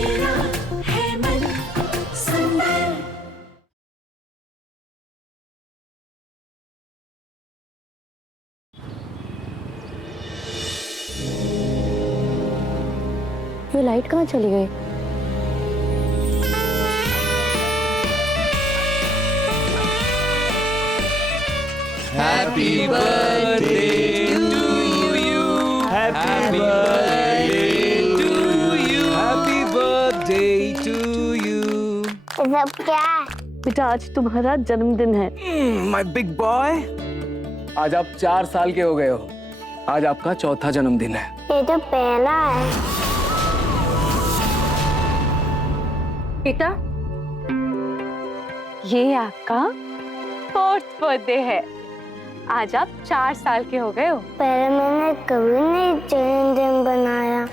मेरा है मन सुंदर। ये लाइट कहाँ चली गई? Happy birthday to you. Happy birthday to you. Happy birthday to you. सब क्या है? बेटा आज तुम्हारा जन्मदिन है। My big boy. आज आप 4 साल के हो गए हो। आज आपका चौथा जन्मदिन है। ये तो पहला है। बेटा ये आपका 4th बर्थडे है। आज आप 4 साल के हो गए हो। पहले मैंने कभी नहीं जन्मदिन बनाया।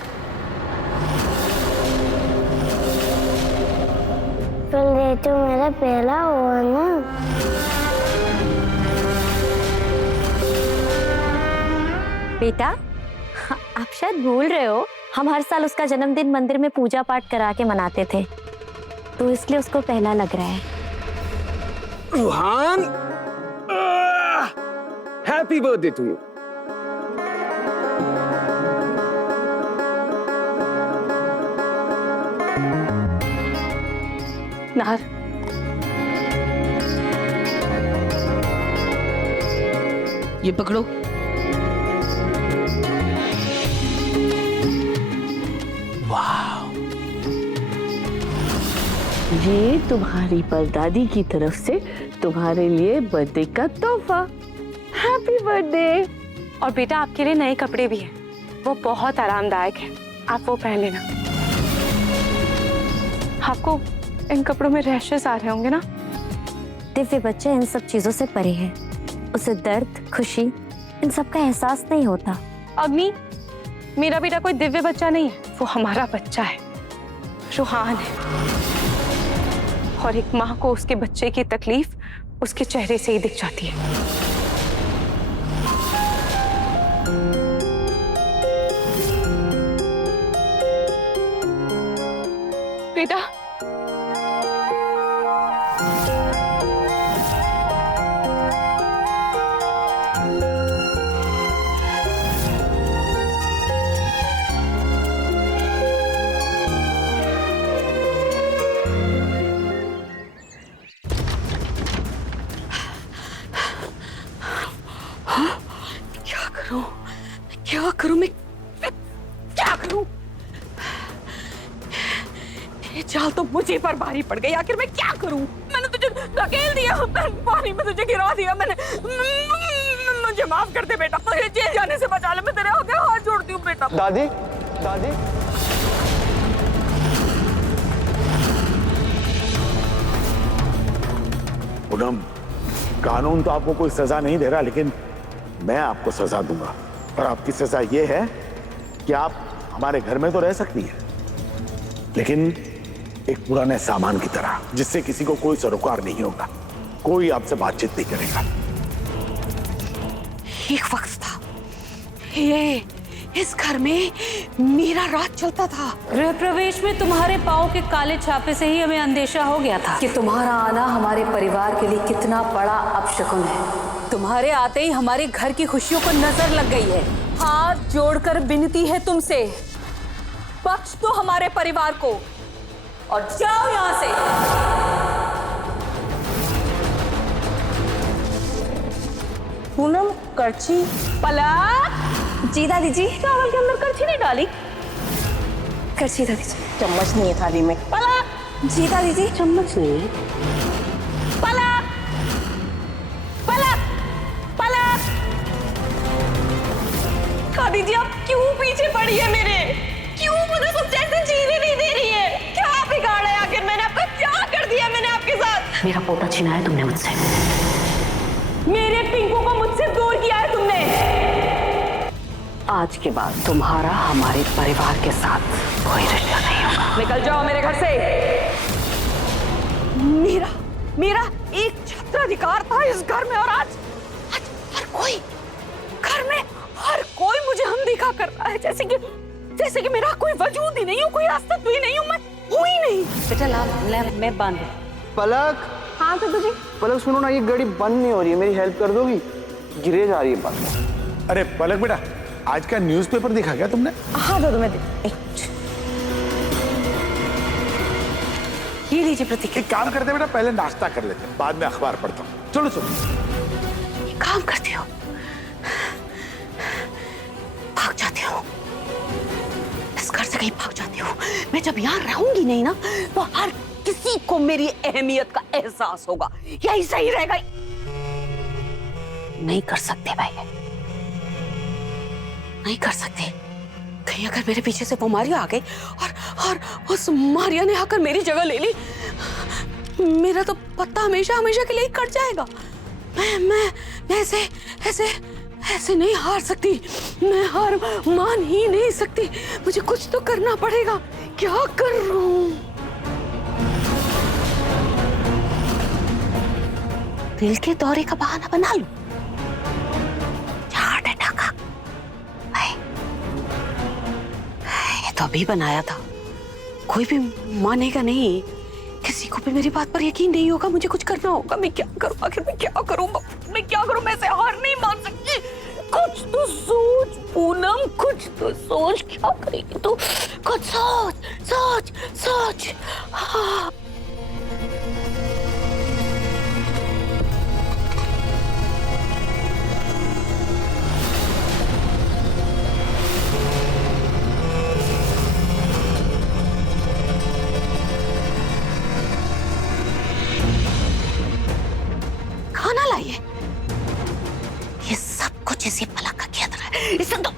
पर ये तो मेरा पहला हुआ ना। बेटा आप शायद भूल रहे हो, हम हर साल उसका जन्मदिन मंदिर में पूजा पाठ करा के मनाते थे, तो इसलिए उसको पहला लग रहा है। Ruhan, happy birthday to you. नार ये पकड़ो। ये तुम्हारी परदादी की तरफ से तुम्हारे लिए बर्थडे का तोहफा। Happy birthday. और बेटा आपके लिए नए कपड़े भी हैं, वो बहुत आरामदायक है, आप वो पहन लेना। आपको इन कपड़ों में रैशेस आ रहे होंगे ना? दिव्य बच्चा इन सब चीजों से परे है, उसे दर्द खुशी इन सब का एहसास नहीं होता। अग्नि, मेरा बेटा कोई दिव्य बच्चा नहीं है, वो हमारा बच्चा है, रूहान है। और एक माँ को उसके बच्चे की तकलीफ उसके चेहरे से ही दिख जाती है। बेटा क्या करूं मैं क्या करूं? ये चाल तो मुझे पर भारी पड़ गई। आखिर मैं क्या करूं? मैंने तुझे धकेल दिया, पानी में तुझे गिरा दिया मैंने। मुझे माफ कर दे बेटा, मुझे जेल जाने से बचा ले। मैं तेरे आगे हाथ जोड़ती हूँ बेटा। दादी, दादी। पूनम, कानून तो आपको कोई सजा नहीं दे रहा, लेकिन मैं आपको सजा दूंगा। और आपकी सजा यह है कि आप हमारे घर में तो रह सकती हैं, लेकिन एक पुराने सामान की तरह, जिससे किसी को कोई सरोकार नहीं होगा, कोई आपसे बातचीत नहीं करेगा। एक वक्त था ये इस घर में मेरा राज चलता था। गृह प्रवेश में तुम्हारे पाँव के काले छापे से ही हमें अंदेशा हो गया था कि तुम्हारा आना हमारे परिवार के लिए कितना बड़ा अपशकुन है। तुम्हारे आते ही हमारे घर की खुशियों को नजर लग गई है। हाथ जोड़कर विनती है तुमसे, बख्श दो हमारे परिवार को और जाओ यहाँ से। पूनम, करछी। पलक। जी दादी जी। चावल के अंदर करछी नहीं डाली? करछी दादी जी। चम्मच नहीं है थाली में। पलक। जी दादी जी। चम्मच नहीं है। पलक। पलक। पलक। दादी जी आप क्यों पीछे पड़ी है मेरे? क्यों मुझे सब जैसे जीने नहीं दे रही है? क्या बिगाड़ा है आखिर मैंने? आपका क्या कर दिया मैंने आपके साथ? मेरा पोता छिनाया तुमने मुझसे। मेरे पिंकू को मुझसे दूर किया है तुमने। आज के बाद तुम्हारा हमारे परिवार के साथ कोई रिश्ता नहीं होगा। निकल जाओ मेरे घर से। मेरा एक छत्राधिकार था इस घर में, और आज हर कोई घर में हर कोई मुझे अनदेखा कर रहा है, जैसे कि मेरा कोई वजूद ही नहीं हो, कोई अस्तित्व ही नहीं हूं। बेटा ले मैं बांध। पलक। हाँ तो तुझे पलक सुनो ना, ये गाड़ी बंद नहीं हो रही है, मेरी हेल्प कर दोगी? गिरे जा रही है बंद। अरे पलक बेटा, आज का न्यूज़पेपर देखा क्या तुमने? हाँ तो तुम्हें ये लीजिए प्रतीक। एक काम करते बेटा, पहले नाश्ता कर लेते हैं, बाद में अखबार पढ़ता हूँ। चलो चलो। काम करती हो, भाग जाती हो, इस घर से कहीं भाग जाती हो। मैं जब यहाँ रहूंगी नहीं ना, तो हर किसी को मेरी अहमियत का एहसास होगा। यही सही रहेगा। नहीं कर सकते भाई, नहीं कर सकते। कहीं अगर मेरे पीछे से वो मारिया आ गई और उस मारिया ने आकर मेरी जगह ले ली, मेरा तो पत्ता हमेशा हमेशा के लिए ही कट जाएगा। मैं ऐसे नहीं हार सकती। मैं हार मान ही नहीं सकती। मुझे कुछ तो करना पड़ेगा। क्या कर रहा हूं? दिल के दौरे का बहाना बना लूं। हार्ट अटैक ये तो अभी बनाया था। कोई भी मानेगा नहीं, किसी को भी मेरी बात पर यकीन नहीं होगा। मुझे कुछ करना होगा। मैं क्या करूं? आखिर मैं क्या करूं? मैं ऐसे हार नहीं मान सकती। कुछ तो सोच पूनम, कुछ तो सोच। क्या करेगी तू? कुछ सोच। हाँ। खाना लाइए। ये सब कुछ इसी पलक का किया था। इसे तो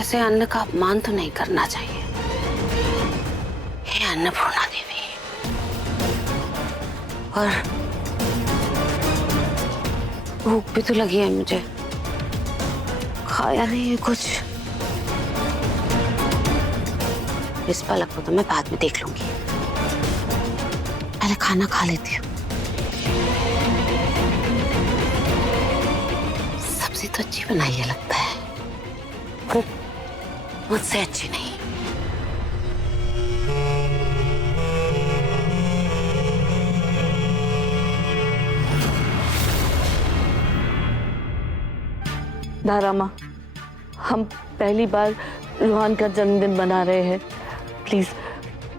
ऐसे अन्न का अपमान तो नहीं करना चाहिए। हे अन्नपूर्णा देवी, और भूख भी तो लगी है मुझे। खाया नहीं है कुछ। इस पलक को तो मैं बाद में देख लूंगी। पहले खाना खा लेती हूँ। सब्जी तो अच्छी बनाई है लगता है, पर मुझसे अच्छी नहीं। दारामा, हम पहली बार रूहान का जन्मदिन मना रहे हैं। प्लीज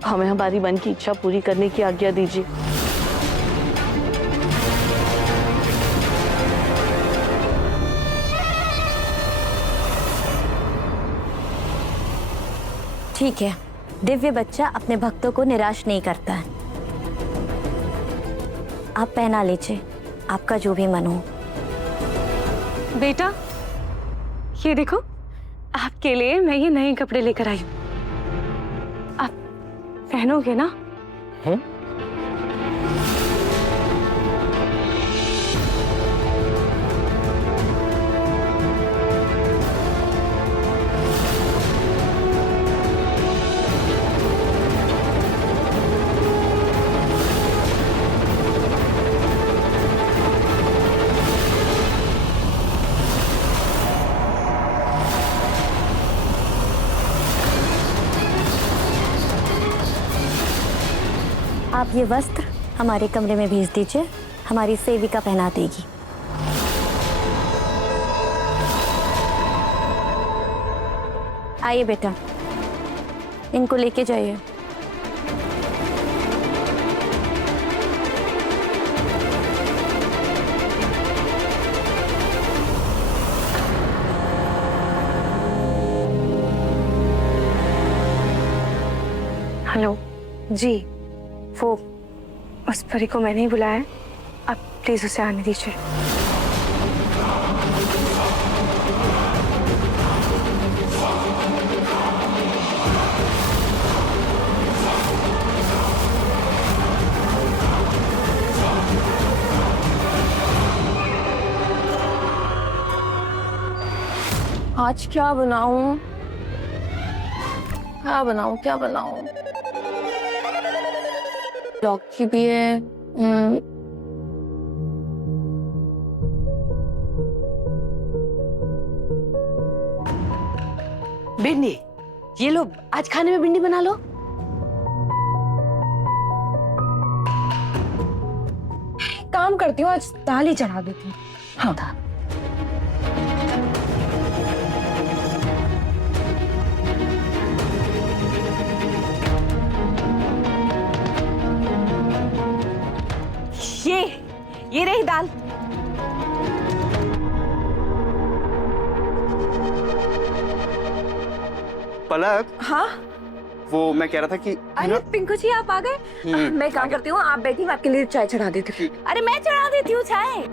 हमें हमारी मन की इच्छा पूरी करने की आज्ञा दीजिए। ठीक है। दिव्य बच्चा अपने भक्तों को निराश नहीं करता है। आप पहना लीजिए, आपका जो भी मन हो। बेटा ये देखो, आपके लिए मैं ये नए कपड़े लेकर आई हूँ। आप पहनोगे ना? आप ये वस्त्र हमारे कमरे में भेज दीजिए, हमारी सेविका पहना देगी। आइए बेटा, इनको लेके जाइए। हेलो जी, वो उस परी को मैंने ही बुलाया है। आप प्लीज उसे आने दीजिए। आज क्या बनाऊं? क्या बनाऊं? लौकी भी है। भिंडी, ये लो, आज खाने में भिंडी बना लो। काम करती हूँ, आज दाल ही चढ़ा देती हूँ। हाँ ये रही दाल। पलक, हाँ वो मैं कह रहा था कि अरे पिंकू जी आप आ गए। मैं काम करती हूँ, आप बैठी, मैं आपके लिए चाय चढ़ा देती हूँ। अरे मैं चढ़ा देती हूँ चाय।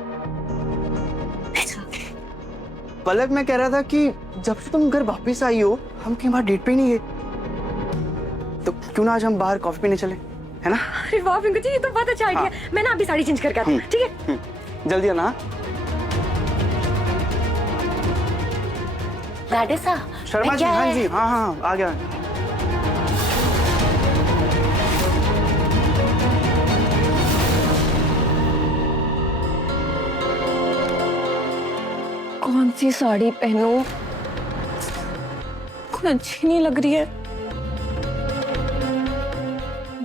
पलक, मैं कह रहा था कि जब से तुम घर वापस आई हो हम कहीं बाहर डेट पे ही नहीं गए, तो क्यों ना आज हम बाहर कॉफी पीने चले, है ना? अरे वाह पिंकू जी, ये तो बहुत अच्छा आइडिया। मैं ना अभी साड़ी चेंज करके आती हूँ, ठीक है? जल्दी आना। राधे सा, शर्मा जी, हाँ जी, हाँ हाँ आ गया। कौन सी साड़ी पहनूं? कोई अच्छी नहीं लग रही है।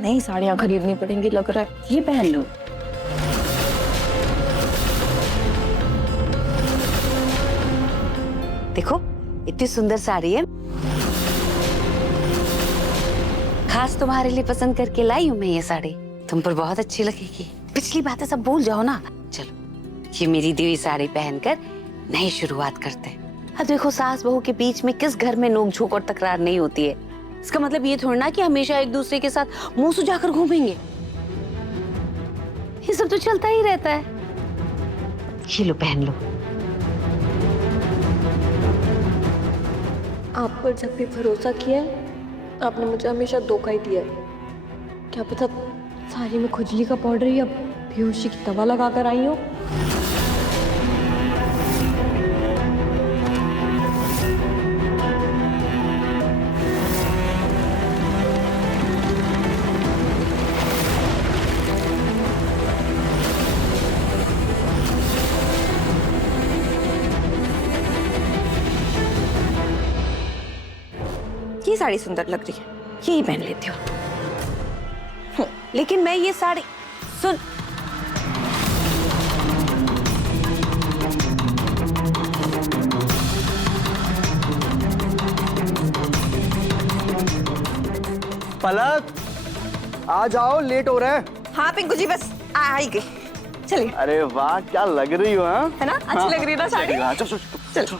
नई साड़ियां खरीदनी पड़ेंगी लग रहा है। ये पहन लो। देखो इतनी सुंदर साड़ी है, खास तुम्हारे लिए पसंद करके लाई हूँ मैं ये साड़ी। तुम पर बहुत अच्छी लगेगी। पिछली बातें सब भूल जाओ ना। चलो ये मेरी दी हुई साड़ी पहनकर नई शुरुआत करते हैं। अब देखो सास बहू के बीच में किस घर में नोक झोंक और तकरार नहीं होती है। इसका मतलब ये थोड़ा ना कि हमेशा एक दूसरे के साथ मुंह सुजाकर घूमेंगे। ये सब तो चलता ही रहता है। ये लो पहन लो। आप पर जब भी भरोसा किया है, आपने मुझे हमेशा धोखा ही दिया है। क्या पता साड़ी में खुजली का पाउडर या बेहोशी की दवा लगा कर आई हो। ये साड़ी सुंदर लग रही है, यही पहन लेती हूँ। लेकिन मैं ये साड़ी सुन, पलक आ जाओ, लेट हो रहा है। हाँ पिंकू जी बस आ ही गई। चलिए। अरे वाह क्या लग रही हो, हाँ? है ना, अच्छी लग रही है ना साड़ी? चलो चलो।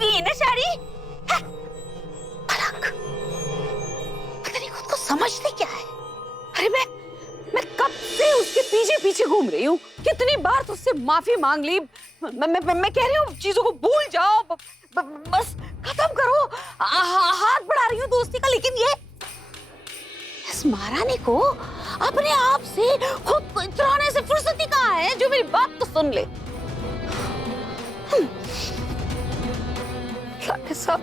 ये ना साड़ी पलक, पता नहीं खुद को समझती क्या है। अरे मैं कब से उसके पीछे पीछे घूम रही हूँ। कितनी बार तो उससे माफी मांग ली। मैं कह रही हूँ चीजों को भूल जाओ, बस खत्म करो। हाथ बढ़ा रही हूँ दोस्ती का, लेकिन ये इस महारानी को अपने आप से खुद को इतराने से फुर्सत ही कहाँ है जो मेरी बात तो सुन ले। लाडे साहब,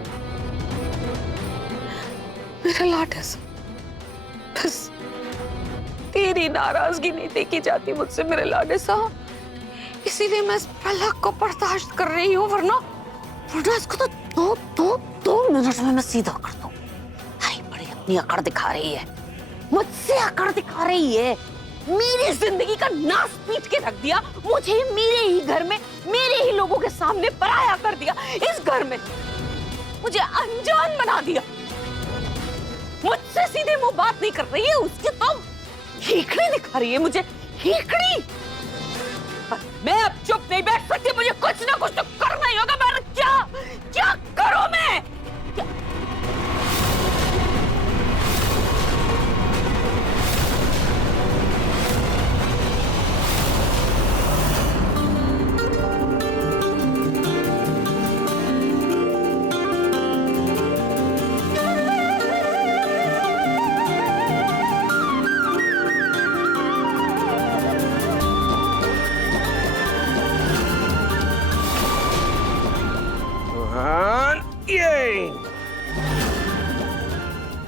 मेरा लाडे साहब, बस तेरी नाराजगी नहीं देखी जाती मुझसे मेरे लाडे साहब, इसीलिए मैं इस पलक को बर्दाश्त कर रही हूँ, वरना इसको तो दो मिनट में मैं सीधा कर दूँ। अरे बड़ी अपनी अकड़ दिखा रही है, मुझसे अकड़ दिखा रही है। मेरी जिंदगी का नाश पीट के रख दिया, मुझे मेरे ही घर में मेरे ही लोगों के सामने पराया कर दिया। इस घर में मुझे अनजान बना दिया। मुझसे सीधे मुंह बात नहीं कर रही है, उसकी तो हेकड़ी दिखा रही है मुझे, हेकड़ी। मैं अब चुप नहीं बैठ सकती, मुझे कुछ ना कुछ तो करना ही होगा। मैं क्या करूं मैं?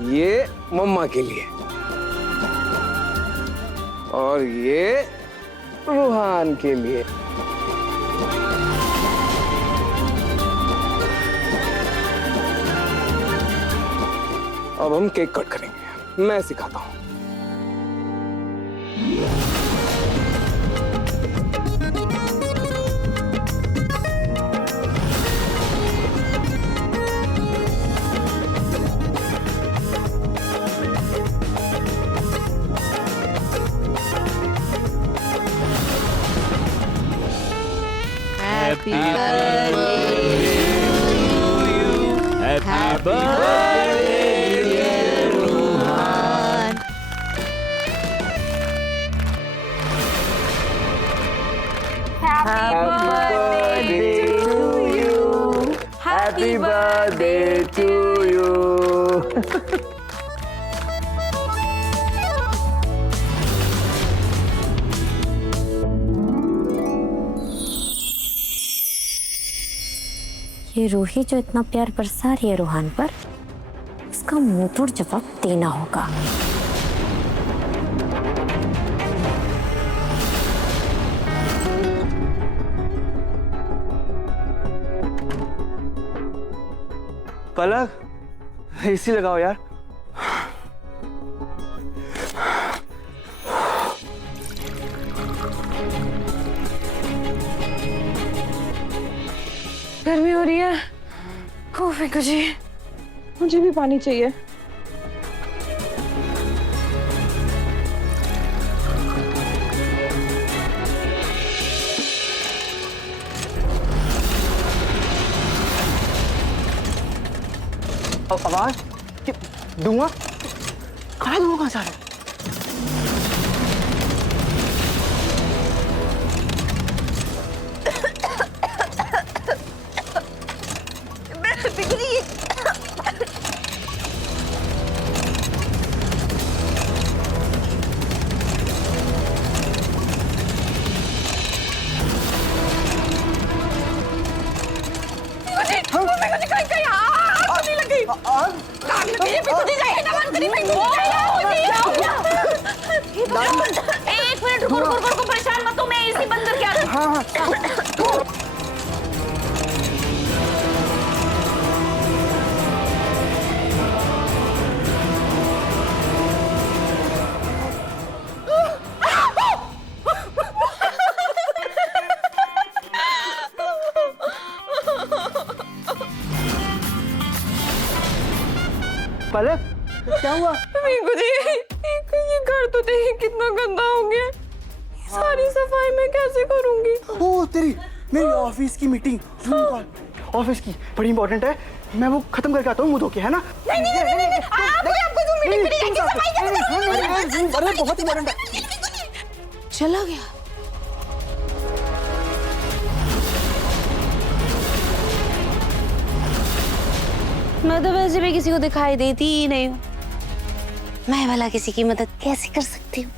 ये मम्मा के लिए और ये रूहान के लिए। अब हम केक कट करेंगे, मैं सिखाता हूँ। Happy birthday to you. Happy birthday, dear Rohan. Happy birthday to you. Happy birthday to you. ये रूही जो इतना प्यार बरसा रही है रूहान पर, इसका मुंह तोड़ जवाब देना होगा। पलक, एसी लगाओ यार। गर्मी हो रही है। ओह जी, मुझे भी पानी चाहिए। आवाज, धुआं, कहाँ धुआं कहाँ से आ रहा है? एक मिनट रुको, परेशान मत हो, मैं एसी बंद करके आती हूँ। पलक, क्या हुआ? मिंकू जी, ये घर तो देखिए कितना गंदा हो गया। सारी सफाई मैं कैसे करूंगी? ओ तेरी, मेरी ऑफिस की मीटिंग, ऑफिस की बड़ी इंपॉर्टेंट है। मैं वो खत्म करके आता हूँ मुंह धो के, है ना? नहीं, आपको जो मीटिंग मिली है कि सफाई कैसे अरे बहुत इंपॉर्टेंट है। चला गया। मैं तो वैसे भी किसी को दिखाई देती ही नहीं हूँ। मैं वाला किसी की मदद कैसे कर सकती हूँ?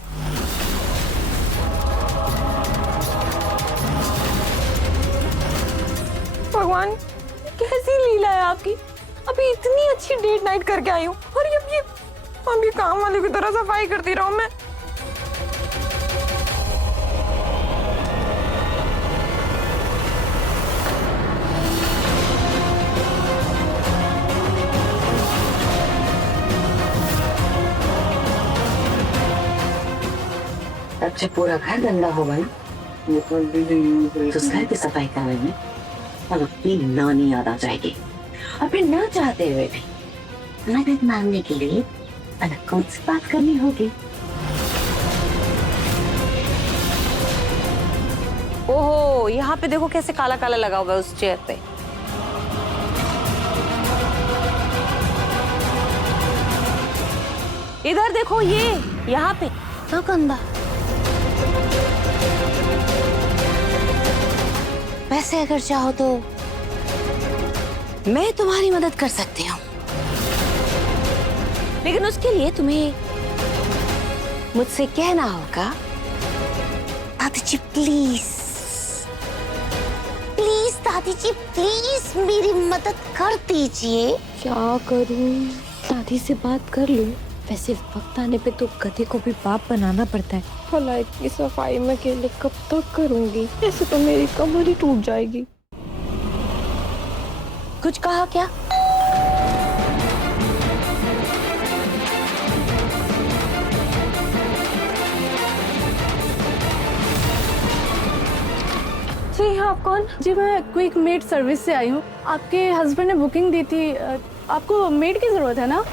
भगवान, कैसी लीला है आपकी। अभी इतनी अच्छी डेट नाइट करके आई हूँ और अब ये काम वाले की तरह सफाई करती रहूं मैं। अब जब पूरा घर गंदा होगा ना, तो उस घर की सफाई करने में अब अपनी नानी याद आ जाएगी। और फिर ना चाहते हुए भी मदद मांगने के लिए अलग कौन सी बात करनी होगी। ओहो, यहाँ पे देखो कैसे काला काला लगा हुआ है उस चेयर पे। इधर देखो, ये यहाँ पे तो गंदा। वैसे अगर चाहो तो मैं तुम्हारी मदद कर सकती हूँ, लेकिन उसके लिए तुम्हें मुझसे कहना होगा, दादी जी प्लीज, प्लीज दादी जी प्लीज मेरी मदद कर दीजिए। क्या करूं? दादी से बात कर लूं। वैसे वक्त आने पे तो गधे को भी बाप बनाना पड़ता है। फलाइट की सफाई मैं अकेले कब तक करूंगी? ऐसे तो मेरी कमर ही टूट जाएगी। कुछ कहा क्या? जी आप कौन? जी मैं क्विक मेड सर्विस से आई हूँ। आपके हस्बैंड ने बुकिंग दी थी। आपको मेड की जरूरत है ना?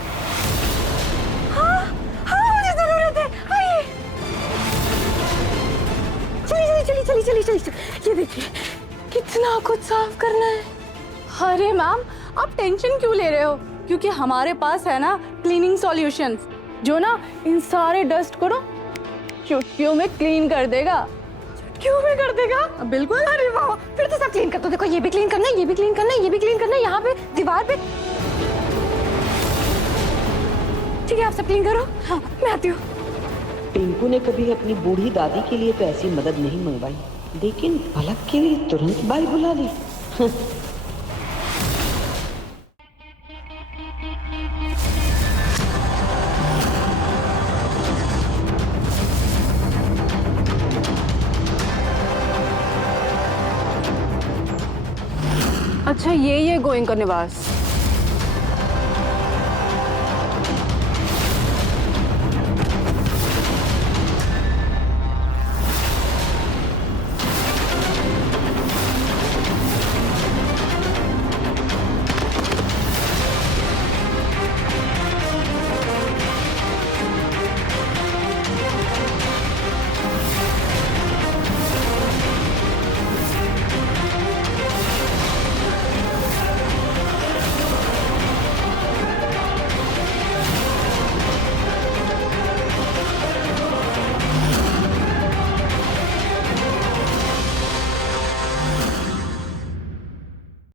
हाँ मुझे जरूरत है। आइए चलिए। ये देखिए कितना कुछ साफ करना है। अरे मैम आप टेंशन क्यों ले रहे हो? क्योंकि हमारे पास है ना क्लीनिंग सॉल्यूशन जो ना इन सारे डस्ट को ना चुटकियों में क्लीन कर देगा। क्यों भी कर देगा? बिल्कुल। अरे वाह, फिर तो सब क्लीन कर दो। देखो ये भी क्लीन करना है, ये भी क्लीन करना है, ये भी क्लीन करना है, यहाँ पे दीवार पे। ठीक है आप सब क्लीन करो। हाँ मैं आती हूँ। टिंकू ने कभी अपनी बूढ़ी दादी के लिए तो ऐसी मदद नहीं मंगवाई, लेकिन पलक के लिए तुरंत बाई बुला ली। अच्छा ये गोइंग करने वास।